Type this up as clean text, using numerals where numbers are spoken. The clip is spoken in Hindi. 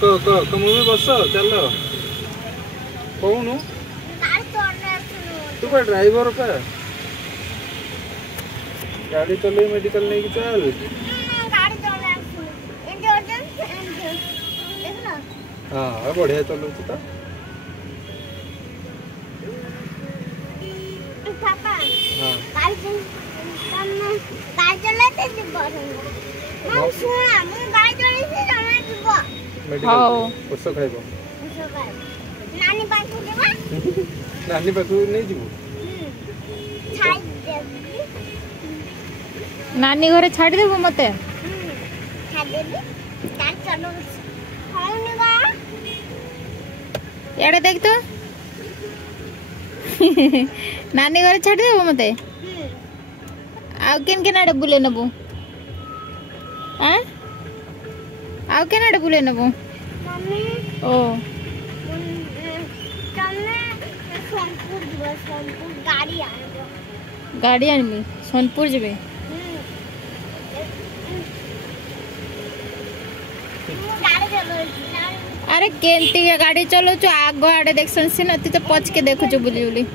को मम्मी बस चल कौन तू का ड्राइवर पे गाड़ी चले मेडिकल नहीं चल हाँ बढ़िया चलो तो नानी पाखु नहीं जीवु नानी घरे छाड़ी देबो मते याडे देख तो नानी घरे छाड़ी देबो मते आउ केन आडे बुले नबो हां आउ केन आडे बुले नबो मम्मी ओ सोनपुर गाड़ी आनबी सोनपुर जेबे अरे केंती गाड़ी चलो आग आड़े देख सी न तो पच के देखु बुली बुली